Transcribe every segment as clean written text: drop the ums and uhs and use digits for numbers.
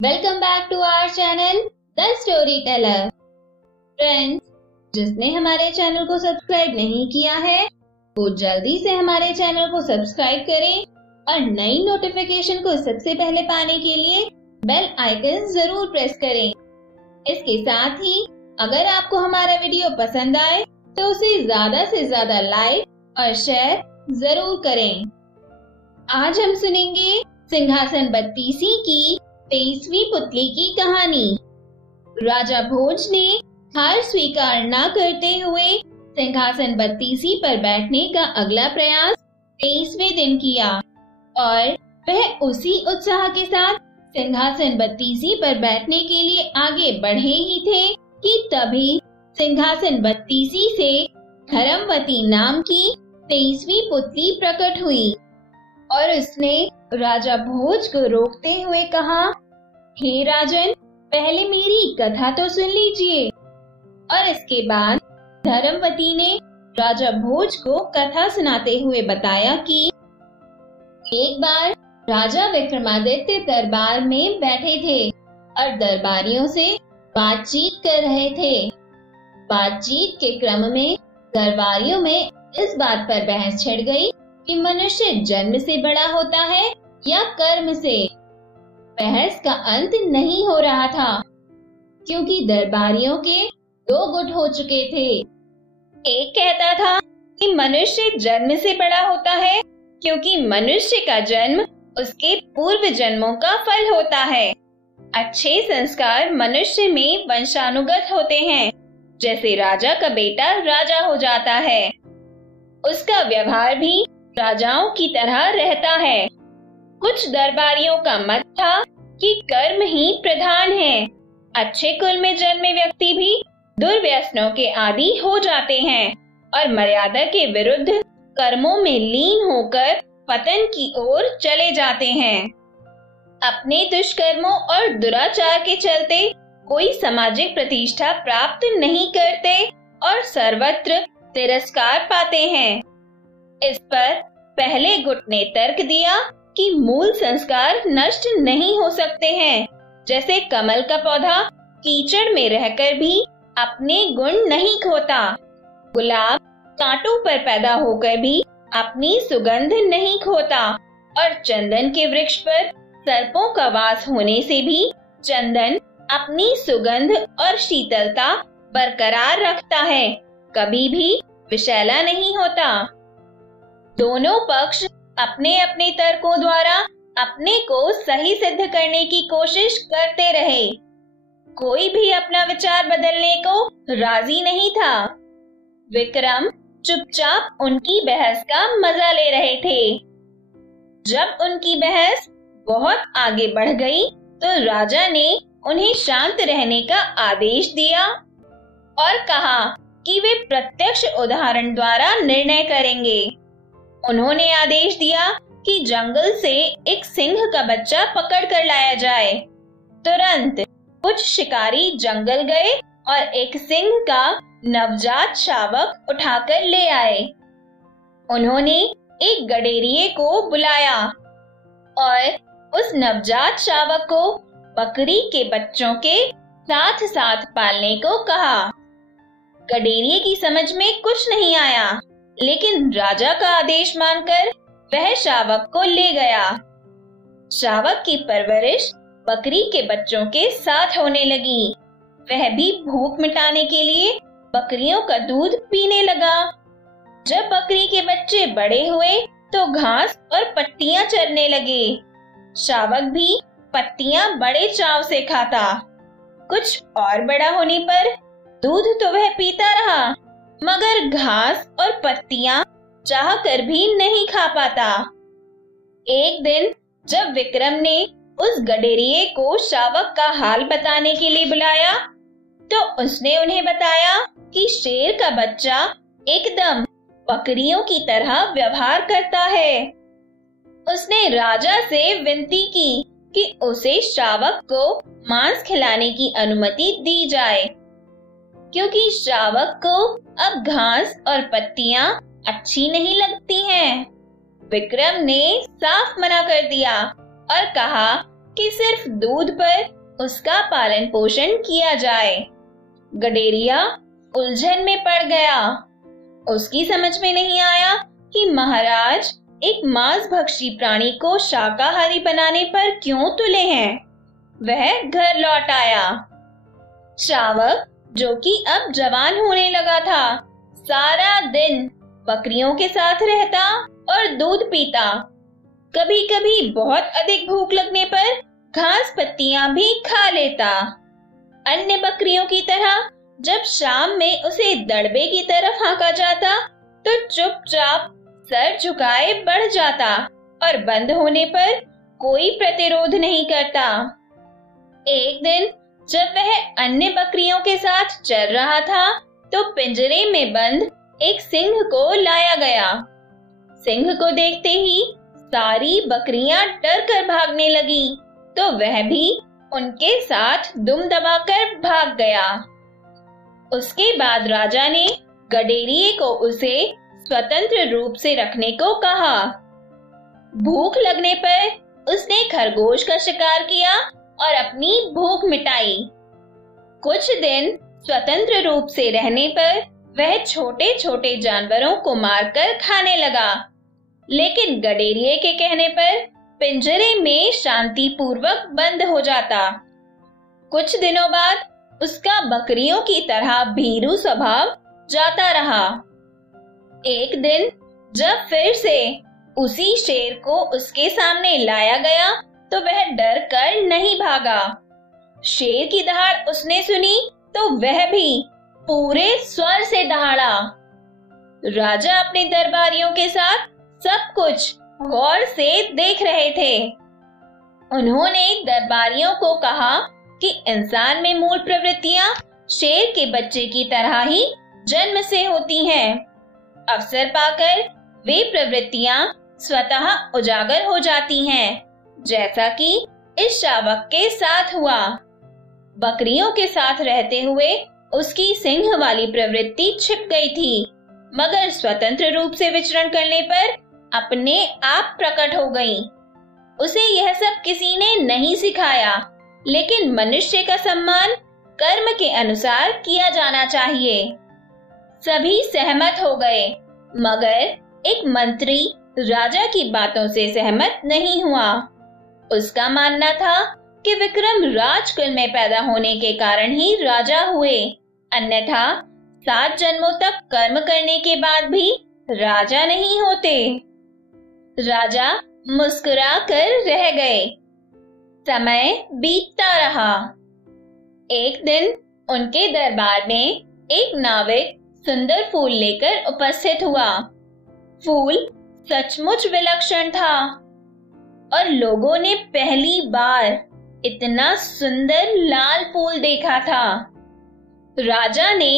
Welcome back to our channel the story teller. Friends, जिसने हमारे channel को subscribe नहीं किया है वो जल्दी से हमारे चैनल को सब्सक्राइब करें और नई नोटिफिकेशन को सबसे पहले पाने के लिए बेल आइकन जरूर प्रेस करें। इसके साथ ही अगर आपको हमारा वीडियो पसंद आए तो उसे ज्यादा से ज्यादा लाइक और शेयर जरूर करें। आज हम सुनेंगे सिंहासन बत्तीसी की 23वीं पुतली की कहानी। राजा भोज ने हार स्वीकार न करते हुए सिंहासन बत्तीसी पर बैठने का अगला प्रयास 23वें दिन किया और वह उसी उत्साह के साथ सिंहासन बत्तीसी पर बैठने के लिए आगे बढ़े ही थे कि तभी सिंहासन बत्तीसी से धर्मवती नाम की 23वीं पुतली प्रकट हुई और उसने राजा भोज को रोकते हुए कहा, हे राजन, पहले मेरी कथा तो सुन लीजिए। और इसके बाद धर्मवती ने राजा भोज को कथा सुनाते हुए बताया कि एक बार राजा विक्रमादित्य दरबार में बैठे थे और दरबारियों से बातचीत कर रहे थे। बातचीत के क्रम में दरबारियों में इस बात पर बहस छिड़ गई कि मनुष्य जन्म से बड़ा होता है या कर्म से। बहस का अंत नहीं हो रहा था क्योंकि दरबारियों के दो गुट हो चुके थे। एक कहता था कि मनुष्य जन्म से बड़ा होता है क्योंकि मनुष्य का जन्म उसके पूर्व जन्मों का फल होता है। अच्छे संस्कार मनुष्य में वंशानुगत होते हैं, जैसे राजा का बेटा राजा हो जाता है, उसका व्यवहार भी राजाओं की तरह रहता है। कुछ दरबारियों का मत था कि कर्म ही प्रधान है। अच्छे कुल में जन्मे व्यक्ति भी दुर्व्यसनों के आदी हो जाते हैं और मर्यादा के विरुद्ध कर्मों में लीन होकर पतन की ओर चले जाते हैं। अपने दुष्कर्मों और दुराचार के चलते कोई सामाजिक प्रतिष्ठा प्राप्त नहीं करते और सर्वत्र तिरस्कार पाते हैं। इस पर पहले गुट ने तर्क दिया कि मूल संस्कार नष्ट नहीं हो सकते हैं, जैसे कमल का पौधा कीचड़ में रहकर भी अपने गुण नहीं खोता, गुलाब कांटों पर पैदा होकर भी अपनी सुगंध नहीं खोता और चंदन के वृक्ष पर सर्पों का वास होने से भी चंदन अपनी सुगंध और शीतलता बरकरार रखता है, कभी भी विषैला नहीं होता। दोनों पक्ष अपने अपने तर्कों द्वारा अपने को सही सिद्ध करने की कोशिश करते रहे। कोई भी अपना विचार बदलने को राजी नहीं था। विक्रम चुपचाप उनकी बहस का मजा ले रहे थे। जब उनकी बहस बहुत आगे बढ़ गई तो राजा ने उन्हें शांत रहने का आदेश दिया और कहा कि वे प्रत्यक्ष उदाहरण द्वारा निर्णय करेंगे। उन्होंने आदेश दिया कि जंगल से एक सिंह का बच्चा पकड़ कर लाया जाए। तुरंत कुछ शिकारी जंगल गए और एक सिंह का नवजात शावक उठाकर ले आए। उन्होंने एक गडेरिये को बुलाया और उस नवजात शावक को बकरी के बच्चों के साथ साथ पालने को कहा। गडेरिये की समझ में कुछ नहीं आया, लेकिन राजा का आदेश मानकर वह शावक को ले गया। शावक की परवरिश बकरी के बच्चों के साथ होने लगी। वह भी भूख मिटाने के लिए बकरियों का दूध पीने लगा। जब बकरी के बच्चे बड़े हुए तो घास और पत्तियां चरने लगे। शावक भी पत्तियां बड़े चाव से खाता। कुछ और बड़ा होने पर दूध तो वह पीता रहा, मगर घास और पत्तियां चाहकर भी नहीं खा पाता। एक दिन जब विक्रम ने उस गडेरिये को शावक का हाल बताने के लिए बुलाया तो उसने उन्हें बताया कि शेर का बच्चा एकदम बकरियों की तरह व्यवहार करता है। उसने राजा से विनती की कि उसे शावक को मांस खिलाने की अनुमति दी जाए, क्योंकि शावक को अब घास और पत्तियां अच्छी नहीं लगती हैं। विक्रम ने साफ मना कर दिया और कहा कि सिर्फ दूध पर उसका पालन पोषण किया जाए। गडेरिया उलझन में पड़ गया। उसकी समझ में नहीं आया कि महाराज एक मांसभक्षी प्राणी को शाकाहारी बनाने पर क्यों तुले हैं। वह घर लौट आया। शावक, जो कि अब जवान होने लगा था, सारा दिन बकरियों के साथ रहता और दूध पीता। कभी कभी बहुत अधिक भूख लगने पर घास पत्तियां भी खा लेता। अन्य बकरियों की तरह जब शाम में उसे दड़बे की तरफ हाँका जाता तो चुपचाप सर झुकाए बढ़ जाता और बंद होने पर कोई प्रतिरोध नहीं करता। एक दिन जब वह अन्य बकरियों के साथ चल रहा था तो पिंजरे में बंद एक सिंह को लाया गया। सिंह को देखते ही सारी बकरियां डर कर भागने लगी तो वह भी उनके साथ दुम दबाकर भाग गया। उसके बाद राजा ने गडेरिये को उसे स्वतंत्र रूप से रखने को कहा। भूख लगने पर उसने खरगोश का शिकार किया और अपनी भूख मिटाई। कुछ दिन स्वतंत्र रूप से रहने पर वह छोटे छोटे जानवरों को मारकर खाने लगा, लेकिन गडेरिये के कहने पर पिंजरे में शांतिपूर्वक बंद हो जाता। कुछ दिनों बाद उसका बकरियों की तरह भीरू स्वभाव जाता रहा। एक दिन जब फिर से उसी शेर को उसके सामने लाया गया तो वह डर कर नहीं भागा। शेर की दहाड़ उसने सुनी तो वह भी पूरे स्वर से दहाड़ा। राजा अपने दरबारियों के साथ सब कुछ गौर से देख रहे थे। उन्होंने दरबारियों को कहा कि इंसान में मूल प्रवृत्तियां शेर के बच्चे की तरह ही जन्म से होती हैं। अवसर पाकर वे प्रवृत्तियां स्वतः उजागर हो जाती हैं, जैसा कि इस शावक के साथ हुआ। बकरियों के साथ रहते हुए उसकी सिंह वाली प्रवृत्ति छिप गई थी, मगर स्वतंत्र रूप से विचरण करने पर अपने आप प्रकट हो गई। उसे यह सब किसी ने नहीं सिखाया, लेकिन मनुष्य का सम्मान कर्म के अनुसार किया जाना चाहिए। सभी सहमत हो गए, मगर एक मंत्री राजा की बातों से सहमत नहीं हुआ। उसका मानना था कि विक्रम राजकुल में पैदा होने के कारण ही राजा हुए, अन्यथा 7 जन्मों तक कर्म करने के बाद भी राजा नहीं होते। राजा मुस्कुरा कर रह गए। समय बीतता रहा। एक दिन उनके दरबार में एक नाविक सुंदर फूल लेकर उपस्थित हुआ। फूल सचमुच विलक्षण था और लोगों ने पहली बार इतना सुंदर लाल फूल देखा था। राजा ने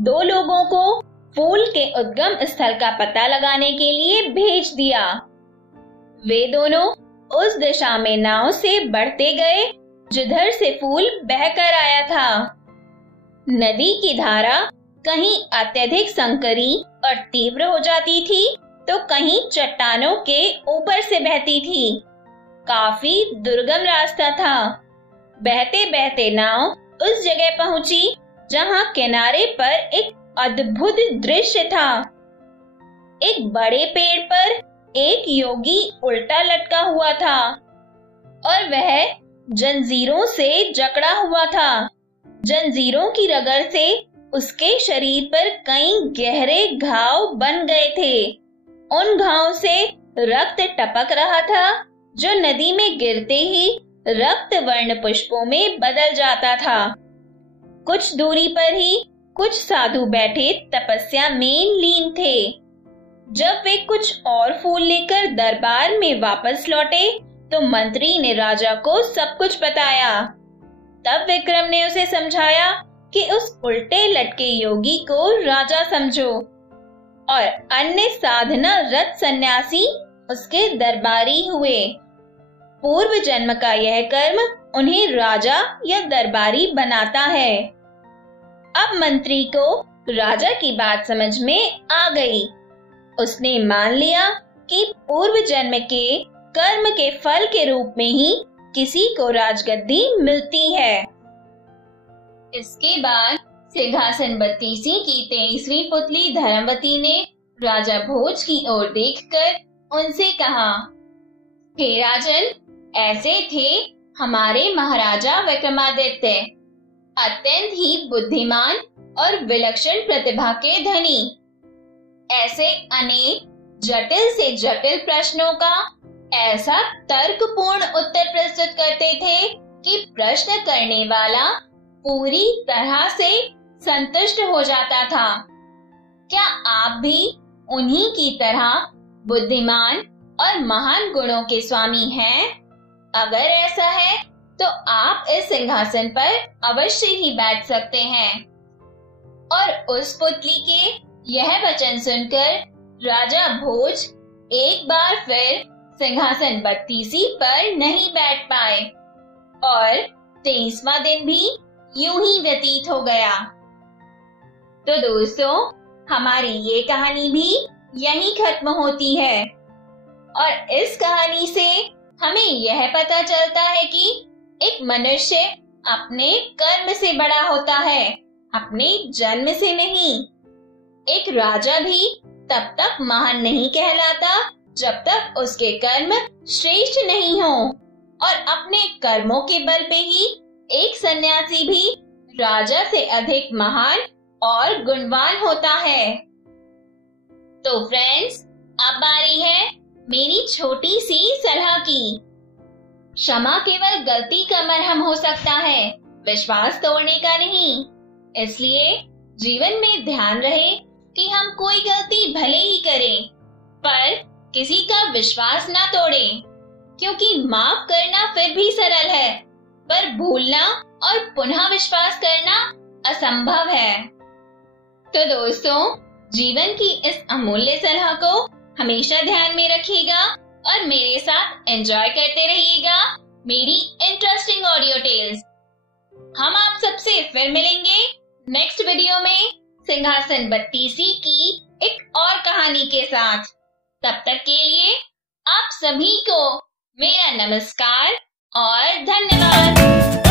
2 लोगों को फूल के उद्गम स्थल का पता लगाने के लिए भेज दिया। वे दोनों उस दिशा में नाव से बढ़ते गए जिधर से फूल बहकर आया था। नदी की धारा कहीं अत्यधिक संकरी और तीव्र हो जाती थी तो कहीं चट्टानों के ऊपर से बहती थी। काफी दुर्गम रास्ता था। बहते बहते नाव उस जगह पहुंची जहां किनारे पर एक अद्भुत दृश्य था। एक बड़े पेड़ पर एक योगी उल्टा लटका हुआ था और वह जंजीरों से जकड़ा हुआ था। जंजीरों की रगड़ से उसके शरीर पर कई गहरे घाव बन गए थे। उन घावों से रक्त टपक रहा था जो नदी में गिरते ही रक्त वर्ण पुष्पों में बदल जाता था। कुछ दूरी पर ही कुछ साधु बैठे तपस्या में लीन थे। जब वे कुछ और फूल लेकर दरबार में वापस लौटे तो मंत्री ने राजा को सब कुछ बताया। तब विक्रम ने उसे समझाया कि उस उल्टे लटके योगी को राजा समझो और अन्य साधना रत सन्यासी उसके दरबारी हुए। पूर्व जन्म का यह कर्म उन्हें राजा या दरबारी बनाता है। अब मंत्री को राजा की बात समझ में आ गई। उसने मान लिया कि पूर्व जन्म के कर्म के फल के रूप में ही किसी को राजगद्दी मिलती है। इसके बाद सिंहासन बत्तीसी की 23वीं पुतली धर्मवती ने राजा भोज की ओर देखकर उनसे कहा, हे राजन, ऐसे थे हमारे महाराजा विक्रमादित्य, अत्यंत ही बुद्धिमान और विलक्षण प्रतिभा के धनी। ऐसे अनेक जटिल से जटिल प्रश्नों का ऐसा तर्कपूर्ण उत्तर प्रस्तुत करते थे कि प्रश्न करने वाला पूरी तरह से संतुष्ट हो जाता था। क्या आप भी उन्हीं की तरह बुद्धिमान और महान गुणों के स्वामी हैं? अगर ऐसा है तो आप इस सिंहासन पर अवश्य ही बैठ सकते हैं। और उस पुतली के यह वचन सुनकर राजा भोज एक बार फिर सिंहासन बत्तीसी पर नहीं बैठ पाए और 23वां दिन भी यूं ही व्यतीत हो गया। तो दोस्तों, हमारी ये कहानी भी यहीं खत्म होती है और इस कहानी से हमें यह पता चलता है कि एक मनुष्य अपने कर्म से बड़ा होता है, अपने जन्म से नहीं। एक राजा भी तब तक महान नहीं कहलाता जब तक उसके कर्म श्रेष्ठ नहीं हो, और अपने कर्मों के बल पे ही एक सन्यासी भी राजा से अधिक महान और गुणवान होता है। तो फ्रेंड्स, अब बारी है मेरी छोटी सी सलाह की। क्षमा केवल गलती का मरहम हो सकता है, विश्वास तोड़ने का नहीं। इसलिए जीवन में ध्यान रहे कि हम कोई गलती भले ही करें, पर किसी का विश्वास ना तोड़ें, क्योंकि माफ करना फिर भी सरल है, पर भूलना और पुनः विश्वास करना असंभव है। तो दोस्तों, जीवन की इस अमूल्य सलाह को हमेशा ध्यान में रखिएगा और मेरे साथ एंजॉय करते रहिएगा मेरी इंटरेस्टिंग ऑडियो टेल्स। हम आप सबसे फिर मिलेंगे नेक्स्ट वीडियो में सिंहासन बत्तीसी की एक और कहानी के साथ। तब तक के लिए आप सभी को मेरा नमस्कार और धन्यवाद।